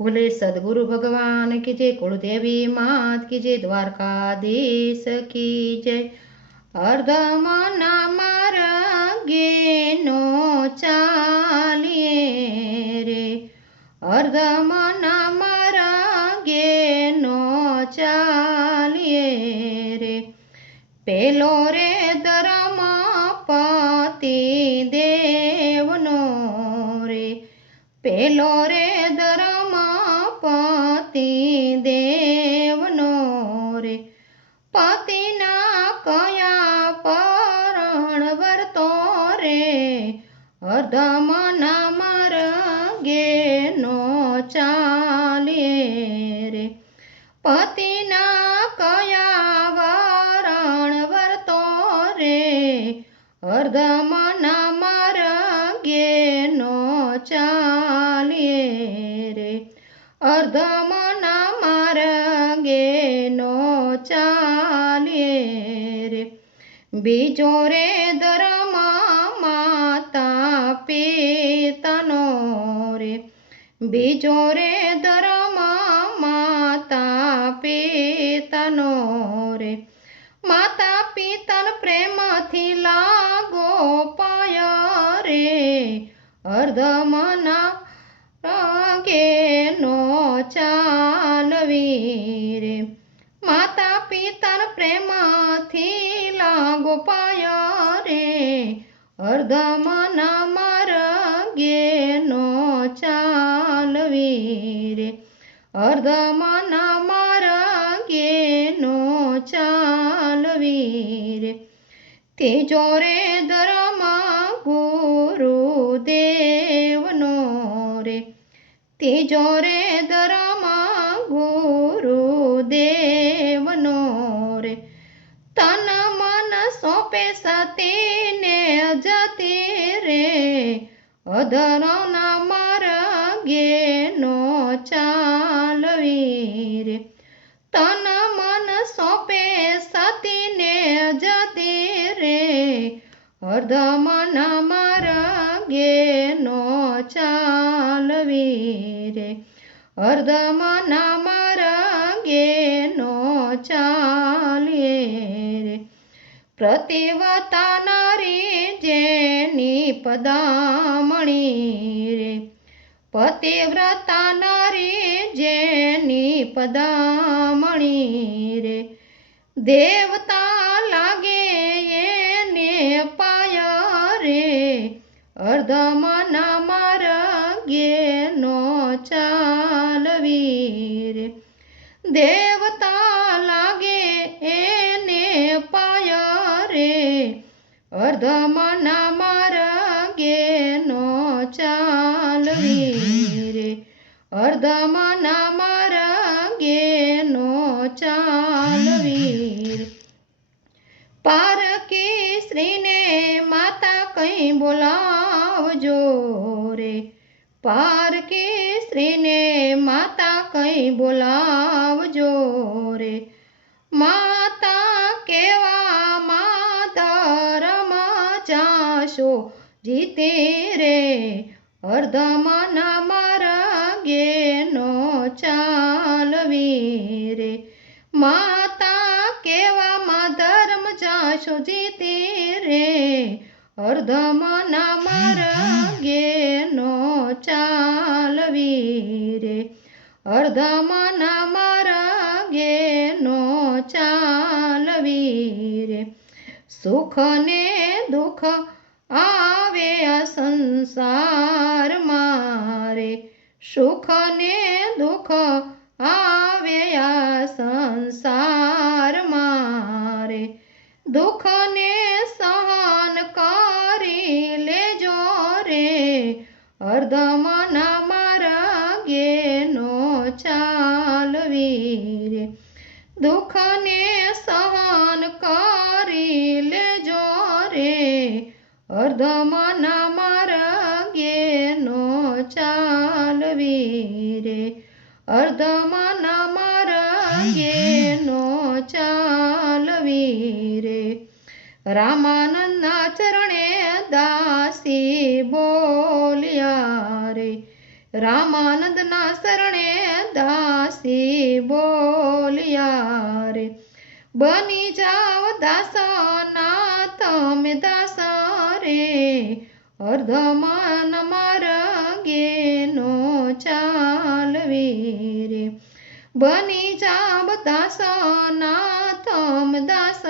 बोले सदगुरु भगवान की जय, कुलदेवी मात की जय, द्वारकाधीश की जय। अर्धमना मार्गे नो चालिए रे, अर्धमना मार्गे नो चालिए रे। पेलो रे धर्म पति देवनो रे, पेलो रे धर्म पति देवनो रे। पतिना कया परण वर्तो रे, अर्धमना मार्गे नो चालिए रे। पतिना कया वरण वर्तो रे, अर्धमना मार्गे नो चालिए रे, अर्धमना मार्गे नो चालिए रे। बीजो रे धर्म माता पितानो रे, बीजो रे धर्म माता पितानो रे। माता पितन प्रेम थी लागो पाय रे, अर्धमना मार्गे नो चालवी रे। माता पितन प्रेम थी लागो पाय रे, अर्धमना मार्गे नो चालवी रे, अर्धमना मार्गे नो चालवी रे। तीजो रे धर्म गुरुदेवनो रे, तीजो रे धर्म गुरुदेवनो रे। तन मन सोंपे सतीने जती रे, अधर्मना मार्गे नो चालवी रे। तन मन सोंपे सतीने जती रे, अर्धमना मार्गे नो चालवी रे, अर्धमना मार्गे नो चालिए रे। प्रतिव्रता नारी जेनी पदामणी रे, पतिव्रता नारी जेनी पदामणी रे। देवता लागे येने पाय रे, अर्धमना मार्गे नो चालवी रे। देवता लागे एने पाय रे, अर्धमना मार्गे नो चालवी रे, अर्धमना मार्गे नो चालवी रे। पारकी स्त्रीने माता कहीं बोलावजो रे, पारकी स्त्रीने माता कहीं बोलावजो रे। माता केवा धर्म जाशो जीते रे, अर्धमना मार्गे नो चालवी रे। माता केवा धर्म जाशो जीते रे, अर्धमना मार्गे नो चालवी रे, अर्धमना मार्गे नो चालवी रे। सुख ने दुख आवे संसार मारे, सुख ने दुख आवे संसार मारे। दुख ने सहन करी लेजो रे, अर्धमना मार्गे नो चालवी रे। दुख ने सहन करी लेजो रे, अर्धमना मार्गे नो चालवी रे, अर्धमना मार्गे नो चालवी रे। रामानंदना चरणे दासी बोलिया रे, રામાનંદના શરણે દાસી બોલ્યા રે બની જાવ દાસના તમે દાસ રે અર્ધમાન માર્ગે નો ચાલવી રે બની જાવ દાસના તમે દાસ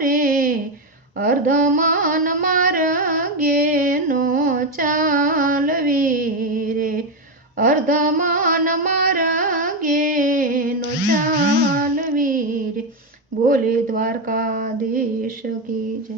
રે અર્ધમાન માર્ગે નો ચાલવી રે અર્ધમાન માર્ગે નો ચાલવી રે બોલે દ્વારકાધીશ કી જય।